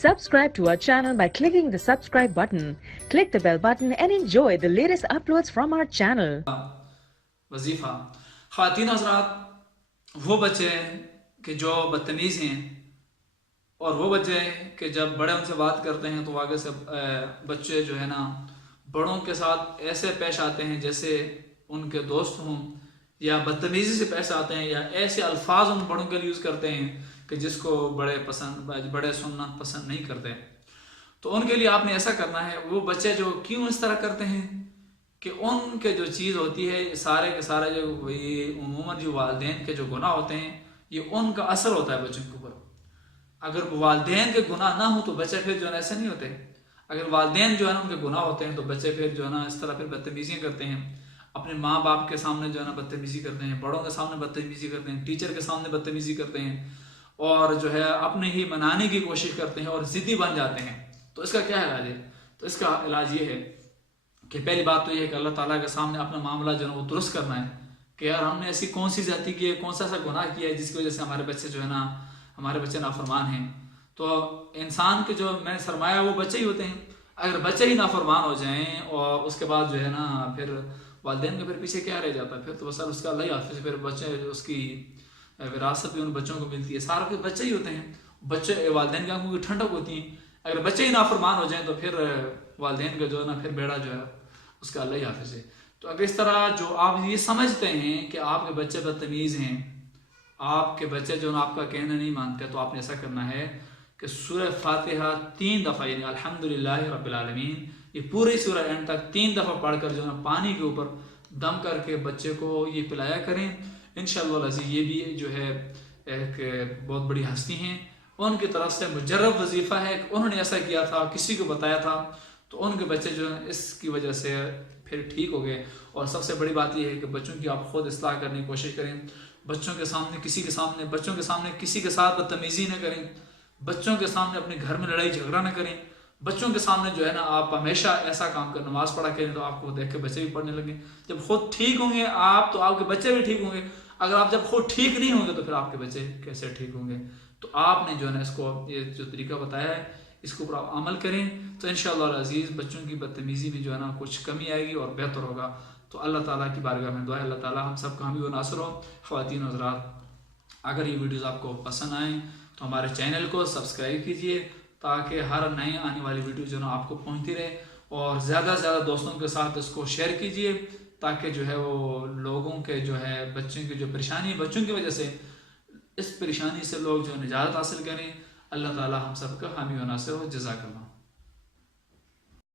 Subscribe to our channel by clicking the subscribe button. Click the bell button and enjoy the latest uploads from our channel. वजीफ़ा ख़वातीन हज़रात वो बच्चे कि जो बदतमीज़ हैं और वो बच्चे कि जब बड़े उनसे बात करते हैं तो आगे से बच्चे जो है ना बड़ों के साथ ऐसे पेश आते हैं जैसे उनके दोस्त हों या बदतमीज़ी से पेश आते हैं या ऐसे अल्फाज उन बड़ों के लिए यूज़ करते हैं कि जिसको बड़े सुनना पसंद नहीं करते। तो उनके लिए आपने ऐसा करना है, वो बच्चे जो क्यों इस तरह करते हैं कि उनके जो चीज़ होती है सारे के सारे जो ये उमूमन जो वालिदैन के जो गुनाह होते हैं ये उनका असर होता है बच्चों के ऊपर। अगर वालिदैन के गुनाह ना हो तो बच्चे फिर जो है ऐसे नहीं होते। अगर वालिदैन जो है ना उनके गुनाह होते हैं तो बच्चे फिर जो है ना इस तरह फिर बदतमीजियाँ करते हैं, अपने माँ बाप के सामने जो है ना बदतमीजी करते हैं, बड़ों के सामने बदतमीजी करते हैं, टीचर के सामने बदतमीजी करते हैं और जो है अपने ही मनाने की कोशिश करते हैं और ज़िद्दी बन जाते हैं। तो इसका क्या इलाज है? तो इसका इलाज ये है कि पहली बात तो ये है कि अल्लाह ताला के सामने अपना मामला जो है वो दुरुस्त करना है कि यार हमने ऐसी कौन सी ज़्यादती की है, कौन सा ऐसा गुनाह किया है जिसकी वजह से हमारे बच्चे जो है ना हमारे बच्चे नाफरमान हैं। तो इंसान के जो मैंने सरमाया वो बच्चे ही होते हैं। अगर बच्चे ही नाफरमान हो जाएं और उसके बाद जो है ना फिर वालिदैन के फिर पीछे क्या रह जाता है? फिर तो बस उसका अल्लाह ही हाफिज़, फिर बच्चे उसकी विरासत भी उन बच्चों को मिलती है। सारे फिर बच्चे ही होते हैं। बच्चे वालिदैन की आंखों की ठंडक होती है। अगर बच्चे ही नाफरमान हो जाएं तो फिर वालिदैन का जो है ना फिर बेड़ा जो है उसका अल्लाह ही हाफिज़ है। तो अगर इस तरह जो आप ये समझते हैं कि आपके बच्चे बदतमीज़ हैं, आपके बच्चे जो है आपका कहना नहीं मानते, तो आपने ऐसा करना है कि सूरह फातिहा 3 दफ़ा यानी अल्हम्दुलिल्लाह रब्बिल आलमीन ये पूरी सूरह एंड तक 3 दफ़ा पढ़कर जो है पानी के ऊपर दम करके बच्चे को ये पिलाया करें। इंशाअल्लाह अज़ीज़ ये भी जो है एक बहुत बड़ी हस्ती हैं, उनकी तरफ से मुजर्रब वजीफ़ा है, उन्होंने ऐसा किया था, किसी को बताया था, तो उनके बच्चे जो हैं इसकी वजह से फिर ठीक हो गए। और सबसे बड़ी बात यह है कि बच्चों की आप खुद इस्लाह करने की कोशिश करें। बच्चों के सामने किसी के साथ बदतमीज़ी न करें, बच्चों के सामने अपने घर में लड़ाई झगड़ा न करें। बच्चों के सामने जो है ना आप हमेशा ऐसा काम कर नमाज पढ़ा करें तो आपको देख के बच्चे भी पढ़ने लगे। जब खुद ठीक होंगे आप तो आपके बच्चे भी ठीक होंगे। अगर आप जब खुद ठीक नहीं होंगे तो फिर आपके बच्चे कैसे ठीक होंगे? तो आपने जो है ना इसको ये जो तरीका बताया है इसके ऊपर आप अमल करें तो इंशाअल्लाह अज़ीज़ बच्चों की बदतमीज़ी में जो है ना कुछ कमी आएगी और बेहतर होगा। तो अल्लाह ताला की बारगाह में दुआ है अल्लाह ताला हम सब का हामी व नासर हो। ख़वातीन हज़रात, अगर ये वीडियोज़ आपको पसंद आएँ तो हमारे चैनल को सब्सक्राइब कीजिए ताकि हर नई आने वाली वीडियो जो है ना आपको पहुँचती रहे, और ज़्यादा से ज़्यादा दोस्तों के साथ इसको शेयर कीजिए ताकि जो है वो लोगों के जो है बच्चों की जो परेशानी है बच्चों की वजह से इस परेशानी से लोग जो निजात हासिल करें। अल्लाह ताला हम सब का हामी व नासिर हो। जज़ाकल्लाह।